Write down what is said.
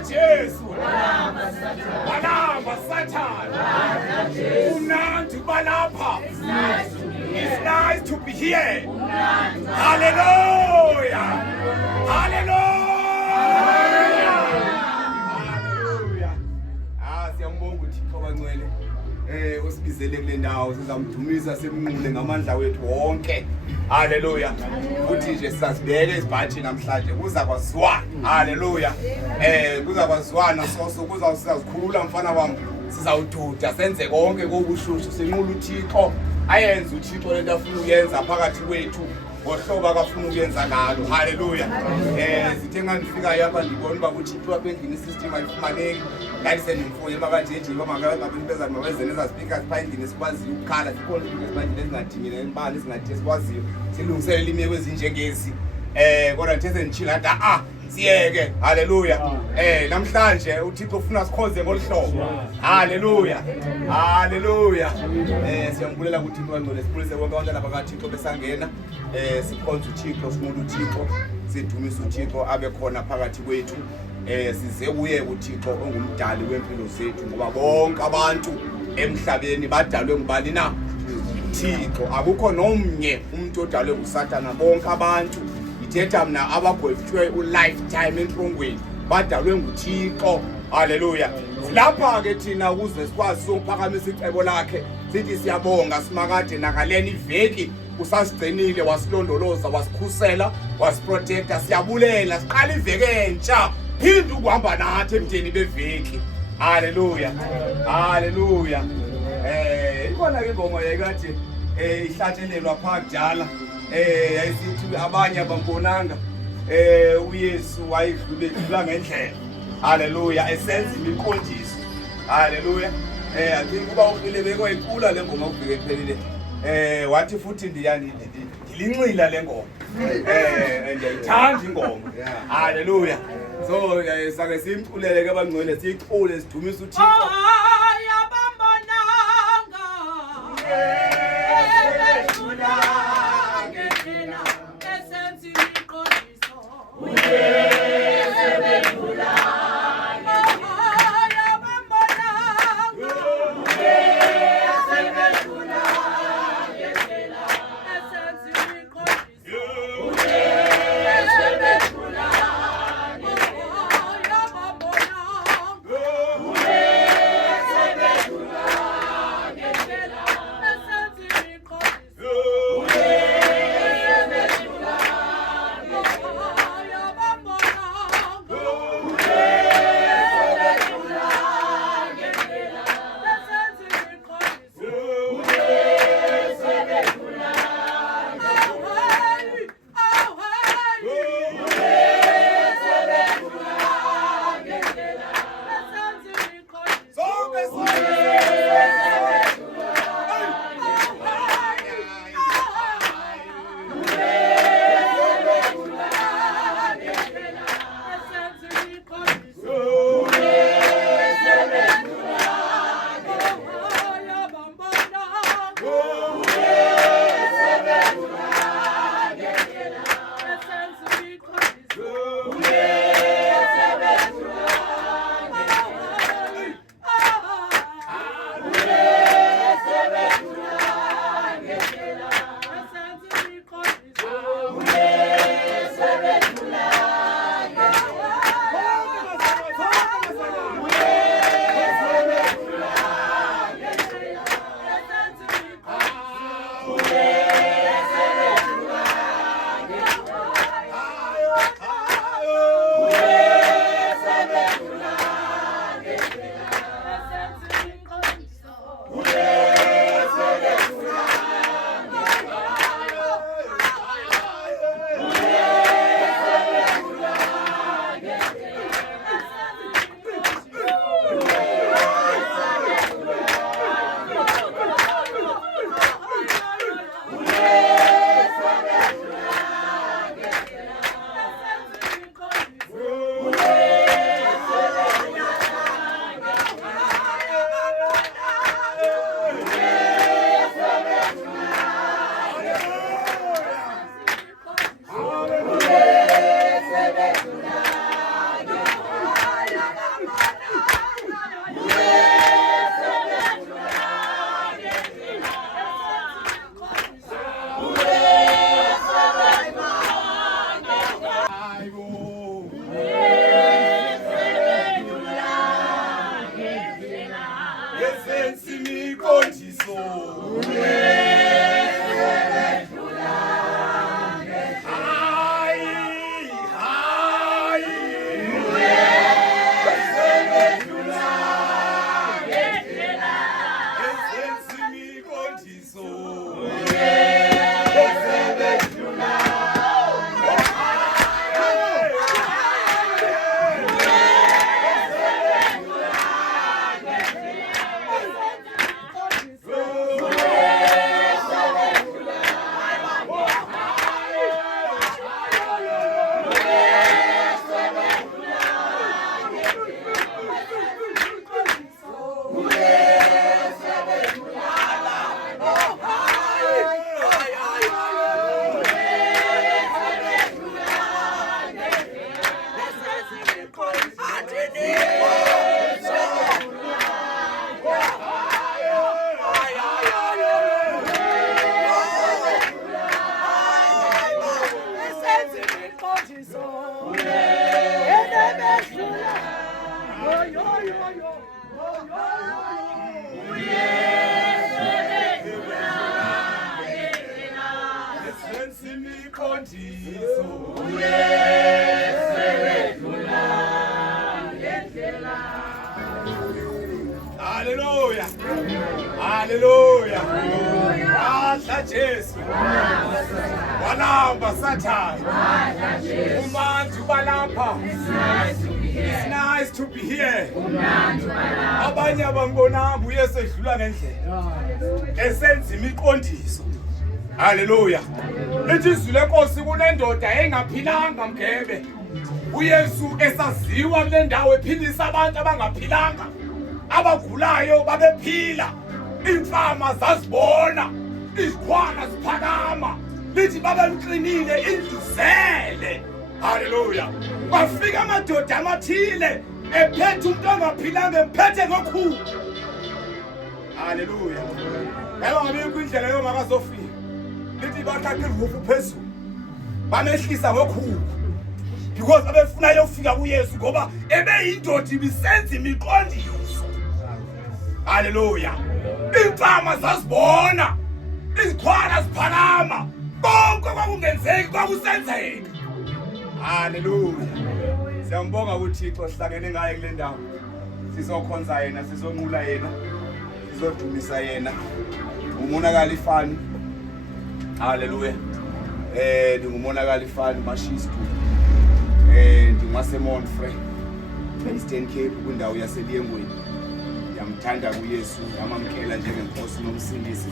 Jesu balamba Satan unandi balapha. It's nice to be here. Hallelujah. Hallelujah. Siyambonga uThixo kaNcwele. Usibizele kule ndawo sizamdumisa semnqule ngamandla wethu wonke. Hallelujah. Uthi nje sasibeke isibhathi namhlanje kuza kwaziwa. Hallelujah. Kuza kwaziwana soso kuzawusizazikhulula mfana wami. Sizawududa senze konke kobushushu sinqula uThixo ayenze uThixo lento afuna ukuyenza phakathi kwethu ngohlobo akafuna ukuyenza ngalo. Hallelujah. Sithe ngandifika lapha ndibona uba uThixo apha endlini isystem ayifumaneki. Ngathi sendimfowunela manje nje ngabantu bezana mabezene eza speakers pha endlini sikwaziyo ukukhala sikhona izinto ezimanje ezingadingile nemibane ezingathi sikwaziyo silungiselela imeko ezinjengezi. Kodwa nje sendichila nta siyeke. Hallelujah. Namhlanje uThixo ufuna sikhonze ngolhlobo. Hallelujah. Hallelujah. Siyambulela kuThixo kaNcwele sipulise wonke abantwana bakaThixo besangena. Sikhonza uThixo simule uThixo sidumisa uThixo abe khona phakathi kwethu. Size kuye uThixo ongumdali wempilo zethu ngoba bonke abantu emhlabeni badalwe ngubani na? uThixo. Akukho nomnye umuntu odalwe nguSathana. Bonke abantu ithetha mina abagwetshwe u-lifetime entrongweni badalwe nguThixo. Hallelujah. Silapha ke thina ukuze sikwazi ukuphakamisa icebo lakhe sithi siyabonga simakade nakaleni iveki usasigcinile wasilondoloza wasikhusela wasiprotecta. Siyabulela siqala iveki entsha phinde ukuhamba nathi emnteni beveki. Hallelujah. Hallelujah. Ikhona ke ingoma yayikade ihlatshelelwa pha kudala yayisithi abanye abambonanga uYesu wayedlula ngendlela. Hallelujah. Esenza imiqondiso. Hallelujah. I think kuba ufile bekoyicula le ngoma ukufike iphelile. Wathi futhi ndilinxila le ngoma. Ndiyayithanda ingoma. Hallelujah. So sake simculele ke abangcwele sicule sidumisa uThixo. Hallelujah. Hallelujah. Wadla Jesu. Walamba Satan. Umanzi balapha. It's nice to be here. Abanye abambona uYesu edlula ngendlela. Esenza imiqondiso. Hallelujah. Lithi izwi lenkosi kunendoda engaphilanga mgebe. uYesu esaziwa kule ndawo ephilisa abantu abangaphilanga. Abagulayo babephila, imfama zazibona, izikhwana ziphakama, lithi babemqinile indluzele. Haleluya. Kwafika amadoda amathile ephethe umuntu ongaphilanga emphethe ngokhulu. Haleluya. Yebo ngabikho indlela yomakaZofika. Lithi bathatha ivufu phezulu. Bamehlisa ngokhulu. Because abefuna yofika kuYesu ngoba ebeyindoda ibisenza imiqondiso. Hallelujah. Imfama zazibona, izikhwana ziphakama, konke kwakungenzeki kwakusenzeka. Hallelujah. Siyambonga uThixo sihlangene ngaye kule ndawo. Sizokhonza yena, sizonqula yena, sizodumisa yena. Umonakala ifani. Hallelujah. Ndingumonakala ifani Mashistu. NdingaseMonfrey. Eastern Cape kwindawo yaseLiengweni. Yamthanda uYesu, yamamkela njengenkosi nomsindisi.